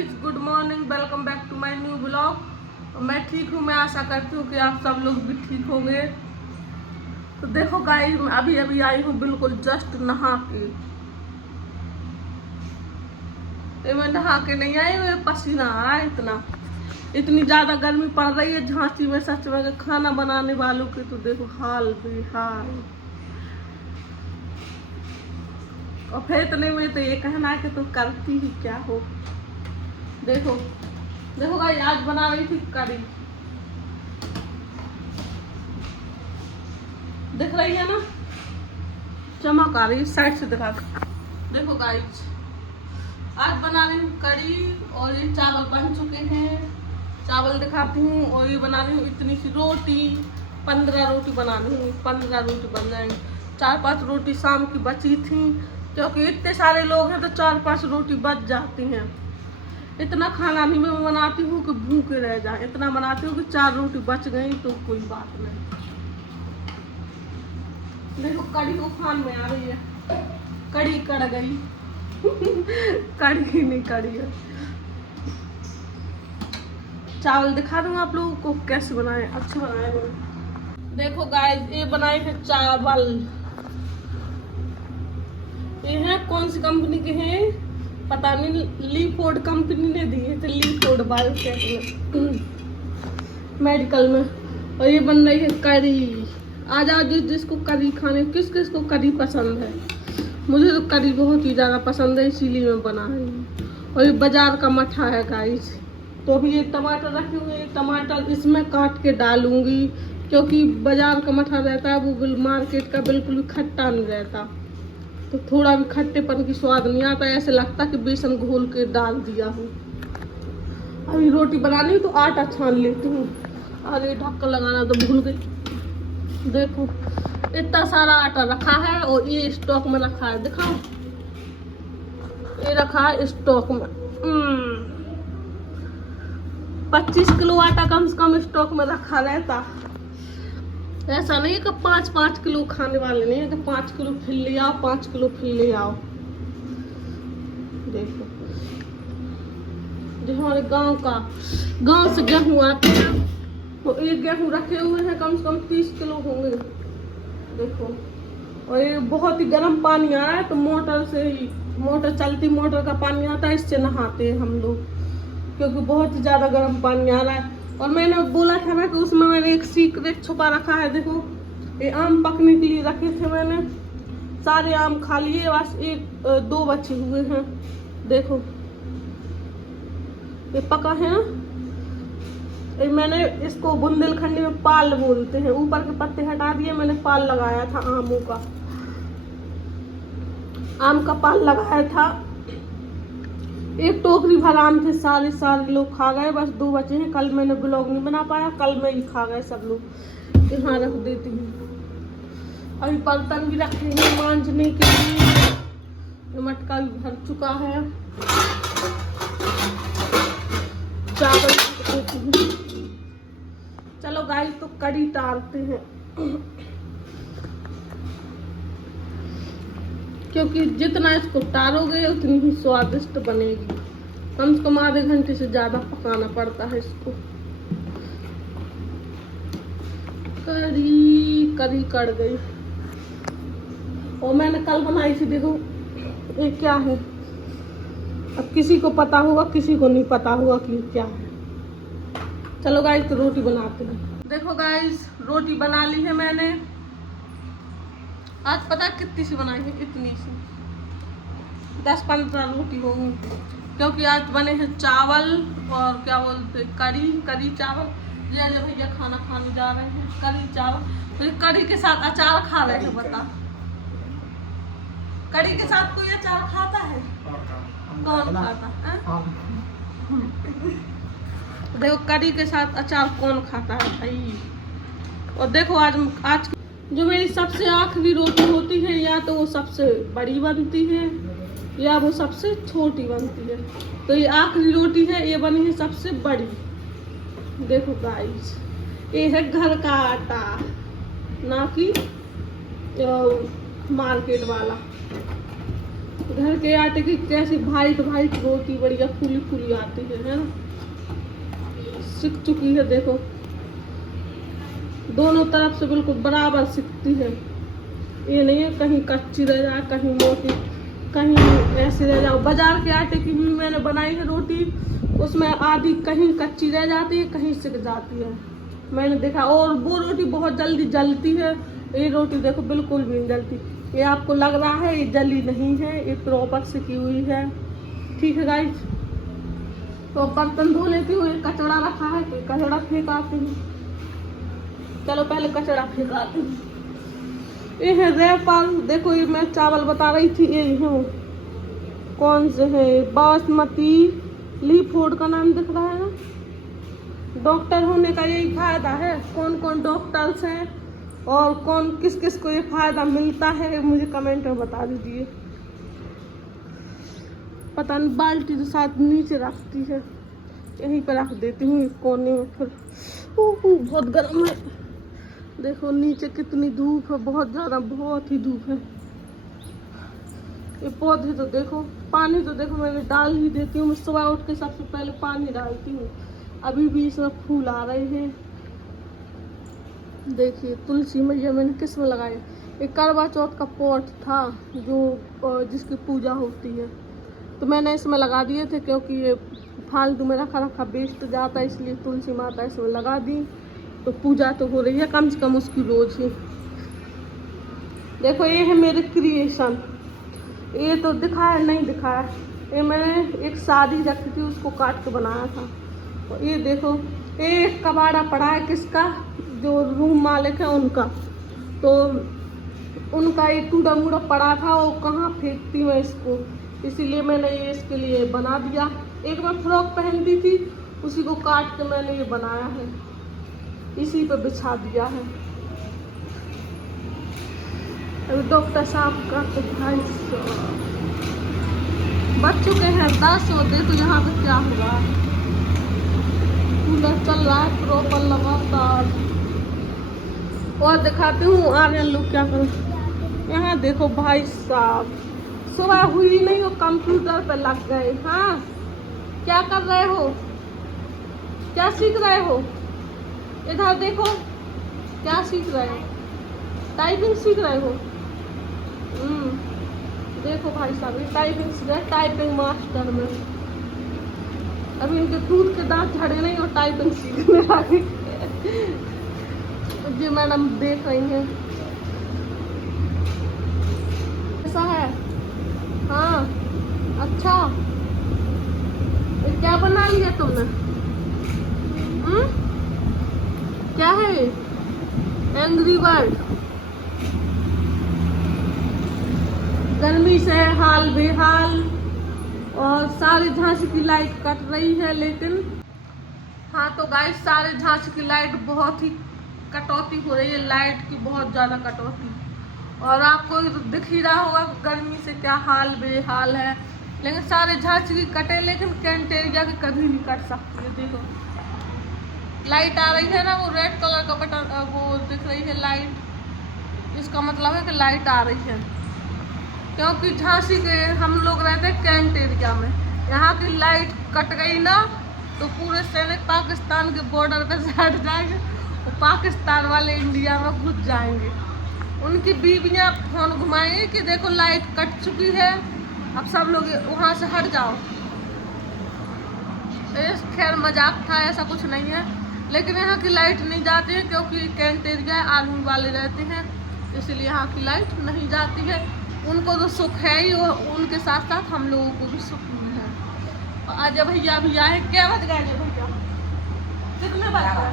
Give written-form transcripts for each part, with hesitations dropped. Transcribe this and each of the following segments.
Guys, good morning, welcome back to my new blog. मैं ठीक हूँ। मैं आशा करती हूँ कि आप सब लोग भी ठीक होंगे। तो देखो गाइस, मैं अभी अभी आई हूँ बिल्कुल जस्ट नहा के। मैं नहा के नहीं आई हूँ, पसीना आ रहा है इतनी ज़्यादा गर्मी पड़ रही है झांसी में। सच में खाना बनाने वालों के तो देखो हाल बेहाल। और फिर इतने में तो ये कहना है कि तुम करती ही क्या हो। देखो देखो भाई, आज बना रही थी करी। दिख रही है ना, चमक आ रही साइड से दिखा। देखो गाइस, आज बना रही हूँ करी और ये चावल बन चुके हैं। चावल दिखाती हूँ। और ये बना रही हूँ इतनी सी रोटी। 15 रोटी बनानी हूँ, 15 रोटी बन जाएंगी। 4-5 रोटी शाम की बची थी, क्योंकि इतने सारे लोग हैं तो 4-5 रोटी बच जाती हैं। इतना खाना नहीं मैं बनाती हूँ कि भूखे रह जाए, इतना बनाती हूँ कि 4 रोटी बच गई तो कोई बात नहीं। देखो कड़ी उफान में आ रही है, कड़ी कड़ गई कड़ी ही नहीं कड़ी है। चावल दिखा दूँ आप लोगों को कैसे बनाए, अच्छे बनाए मैंने। देखो गाइस, ये बनाए हैं चावल। ये है कौन सी कंपनी के हैं पता नहीं, लीफोर्ड कंपनी ने दिए थे, लीफोर्ड बायोटेक मेडिकल में। और ये बन रही है करी। आज जिसको करी खाने, किस किस को करी पसंद है। मुझे तो करी बहुत ही ज़्यादा पसंद है, इसीलिए मैं बना रही हूँ। और ये बाजार का मठा है गाइस। तो अभी ये टमाटर रखे हुए हैं, टमाटर इसमें काट के डालूंगी, क्योंकि बाजार का मठा रहता है वो मार्केट का बिल्कुल भी खट्टा नहीं रहता। तो थोड़ा भी खट्टेपन की स्वाद नहीं आता, ऐसे लगता कि बेसन घोल के डाल दिया हो। अभी रोटी बनानी तो आटा छान लेती हूँ। अरे ढक्कन लगाना तो भूल गई। देखो इतना सारा आटा रखा है और ये स्टॉक में रखा है, दिखाओ। ये रखा है स्टॉक में। 25 किलो आटा कम से कम स्टॉक में रखा रहता। ऐसा नहीं है कि 5-5 किलो खाने वाले नहीं है कि 5 किलो फिर ले आओ, 5 किलो फिर ले आओ। देखो जो हमारे गांव से गेहूँ आते हैं, तो एक गेहूँ रखे हुए हैं कम से कम 30 किलो होंगे। देखो, और ये बहुत ही गर्म पानी आ रहा है, तो मोटर से ही, मोटर चलती मोटर का पानी आता है, इससे नहाते हैं हम लोग, क्योंकि बहुत ही ज़्यादा गर्म पानी आ रहा है। और मैंने बोला था ना कि उसमें मैंने एक सीक्रेट छुपा रखा है। देखो ये आम पकने के लिए रखे थे मैंने, सारे आम खा लिए, बस 1-2 बचे हुए हैं। देखो ये पका है ना, ये मैंने इसको बुंदेलखंडी में पाल बोलते हैं। ऊपर के पत्ते हटा दिए, मैंने पाल लगाया था आमों का, आम का पाल लगाया था। 1 टोकरी भर आम थे, सारे लोग खा गए, बस 2 बचे हैं। कल मैंने ब्लॉग नहीं बना पाया, कल मैं ही खा गए सब लोग। यहाँ रख देती हूँ। अभी बर्तन भी रखे हैं मांजने के लिए, मटका भी भर चुका है। चावल चलो गाइस, तो कड़ी डालते हैं, क्योंकि जितना इसको टारोगे उतनी ही स्वादिष्ट बनेगी। कम से कम आधे घंटे से ज्यादा पकाना पड़ता है इसको। करी कड़ गई। और मैंने कल बनाई थी, देखो ये क्या है। अब किसी को पता होगा, किसी को नहीं पता होगा कि क्या है। चलो गाइस, तो रोटी बनाते हैं। देखो गाइस, रोटी बना ली है मैंने। आज पता कितनी सी बनाई है, इतनी सी 10-15 रोटी होंगी, क्योंकि आज बने हैं चावल और क्या बोलते करी चावल। जय भैया खाना खाने जा रहे हैं, करी चावल। तो कड़ी के साथ अचार खा रहे हैं, बता। कड़ी के साथ कोई अचार खाता है? कौन खाता है? देखो कड़ी के साथ अचार कौन खाता है भाई। और देखो आज जो मेरी सबसे आखिरी रोटी होती है, या तो वो सबसे बड़ी बनती है या वो सबसे छोटी बनती है। तो ये आखिरी रोटी है, ये बनी है सबसे बड़ी। देखो गाइस, ये है घर का आटा, ना कि मार्केट वाला। घर के आटे की कैसी वाइट वाइट रोटी बढ़िया फूली फूली आती है ना। सिक चुकी है देखो, दोनों तरफ से बिल्कुल बराबर सिकती है। ये नहीं है कहीं कच्ची रह जाए, कहीं मोटी, कहीं ऐसी रह जाओ। बाजार के आटे की भी मैंने बनाई है रोटी, उसमें आधी कहीं कच्ची रह जाती है, कहीं सिक जाती है, मैंने देखा। और वो रोटी बहुत जल्दी जलती है, ये रोटी देखो बिल्कुल भी नहीं जलती। ये आपको लग रहा है ये जली नहीं है, ये प्रॉपर सिकी हुई है। ठीक है गाइस, तो बर्तन धो लेती हूँ। ये कचड़ा रखा है तो कचड़ा फेंकाती हूँ। चलो पहले कचड़ा फेंकाती हूँ। ये है रेपल, देखो ये मैं चावल बता रही थी, ये है कौन से है, बासमती लीफोर्ड का नाम दिख रहा है ना। डॉक्टर होने का यही फायदा है। कौन कौन डॉक्टर्स हैं और कौन किस किस को ये फायदा मिलता है मुझे कमेंट में बता दीजिए। पता नहीं, बाल्टी तो साथ नीचे रखती है, यहीं पर रख देती हूँ कोने में। फिर बहुत गर्म है, देखो नीचे कितनी धूप है, बहुत ज़्यादा, बहुत ही धूप है। ये पौधे तो देखो, पानी तो देखो मैंने डाल ही देती हूँ। मैं सुबह उठ के सबसे पहले पानी डालती हूँ। अभी भी इसमें फूल आ रहे हैं। देखिए तुलसी मैया मैंने किस में लगाई, एक करवा चौथ का पॉट था जो जिसकी पूजा होती है, तो मैंने इसमें लगा दिए थे, क्योंकि ये फालतू में रखा रखा बेस्ट जाता है, इसलिए तुलसी माता इसमें लगा दी। तो पूजा तो हो रही है कम से कम उसकी रोज ही। देखो ये है मेरे क्रिएशन, ये तो दिखाया नहीं दिखाया, ये मैंने एक शादी रखी थी उसको काट के बनाया था। और ये देखो ये कबाड़ा पड़ा है, किसका, जो रूम मालिक है उनका, तो उनका ये टूटा मुड़ा पड़ा था, वो कहाँ फेंकती मैं इसको, इसीलिए मैंने ये इसके लिए बना दिया। एक मैं फ्रॉक पहनती थी, उसी को काट के मैंने ये बनाया है, इसी पे बिछा दिया है। अभी डॉक्टर साहब का तो भाई बच चुके हैं 10, और देखो यहाँ पे क्या हुआ है, कूलर चल रहा है प्रॉपर लगातार। और दिखाती हूँ आर्यन लोग क्या करें। यहाँ देखो भाई साहब, सुबह हुई नहीं वो कंप्यूटर पे लग गए। हाँ क्या कर रहे हो, क्या सीख रहे हो, इधर देखो क्या सीख रहे हो, टाइपिंग सीख रहे हो। देखो भाई साहब ये टाइपिंग सीख रहे, टाइपिंग मास्टर में। अभी इनके दूध के दांत झड़े नहीं और टाइपिंग सीखने लगे। जी मैडम देख रही हैं ऐसा है। हाँ अच्छा, ये क्या बना लिया तुमने, क्या है, एंग्री बर्ड। गर्मी से हाल बेहाल, और सारी झांसी की लाइट कट रही है। लेकिन हाँ तो गाइस, सारे झांसी की लाइट बहुत ही कटौती हो रही है, लाइट की बहुत ज़्यादा कटौती। और आपको दिख ही रहा होगा गर्मी से क्या हाल बेहाल है। लेकिन सारे झांसी की कटे, लेकिन कैंट एरिया की कभी नहीं कट सकती है। देखो लाइट आ रही है ना, वो रेड कलर का बटन, वो दिख रही है लाइट, इसका मतलब है कि लाइट आ रही है। क्योंकि झांसी के हम लोग रहते हैं कैंट एरिया में, यहाँ की लाइट कट गई ना तो पूरे सैनिक पाकिस्तान के बॉर्डर पे से हट जाएंगे, और पाकिस्तान वाले इंडिया में घुस जाएंगे। उनकी बीवियाँ फोन घुमाएंगे कि देखो लाइट कट चुकी है, अब सब लोग वहाँ से हट जाओ। खैर मजाक था, ऐसा कुछ नहीं है। लेकिन यहाँ की लाइट नहीं जाती है, क्योंकि कैंट एरिया आर्मी वाले रहते हैं, इसलिए यहाँ की लाइट नहीं जाती है। उनको तो सुख है ही, उनके साथ साथ हम लोगों को भी सुख है। अजय भैया भी आए, क्या बज गए अजय भैया, कितने बज गए,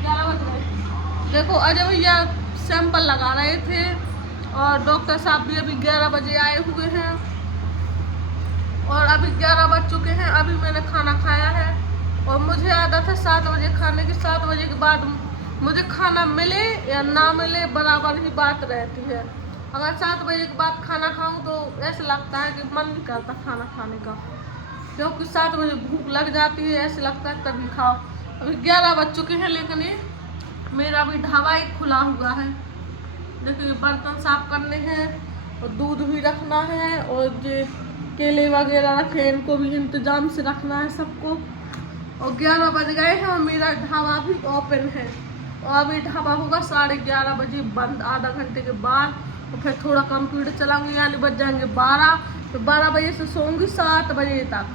11 बज गए। देखो अजय भैया सैंपल लगा रहे थे, और डॉक्टर साहब भी अभी 11 बजे आए हुए हैं, और अभी 11 बज चुके हैं। अभी मैंने खाना खाया है, और मुझे आदत है 7 बजे खाने की। 7 बजे के बाद मुझे खाना मिले या ना मिले बराबर ही बात रहती है। अगर 7 बजे के बाद खाना खाऊं तो ऐसा लगता है कि मन नहीं करता खाना खाने का, क्योंकि 7 बजे भूख लग जाती है, ऐसे लगता है तभी खाओ। अभी 11 बज चुके हैं, लेकिन ये मेरा भी ढाबा ही खुला हुआ है। देखिए बर्तन साफ करने हैं, और दूध भी रखना है, और ये केले वगैरह रखे हैं, इनको भी इंतजाम से रखना है सबको। और 11 बज गए हैं और मेरा ढाबा भी ओपन है, और अभी ढाबा होगा 11:30 बजे बंद, आधा घंटे के बाद। और फिर थोड़ा कंप्यूटर चलाऊंगी, यानी बज जाएंगे 12। तो 12 बजे से सोऊंगी 7 बजे तक,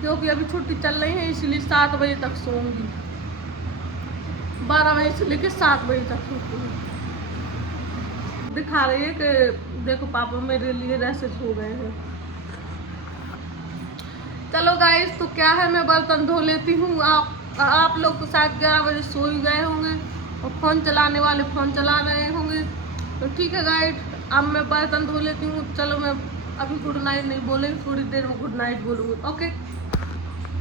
क्योंकि अभी छुट्टी चल रही है, इसलिए 7 बजे तक सोऊंगी। 12 बजे से लेकर 7 बजे तक सोती हूँ। दिखा रही है कि देखो पापा मेरे लिए रेस्ट हो गए हैं। चलो गाइस, तो क्या है, मैं बर्तन धो लेती हूँ। आप लोग तो शायद 11 बजे सो ही गए होंगे, और फोन चलाने वाले फोन चला रहे होंगे। तो ठीक है गाइस, अब मैं बर्तन धो लेती हूँ। चलो, मैं अभी गुड नाइट नहीं बोलेंगी, थोड़ी देर में गुड नाइट बोलूँगी। ओके।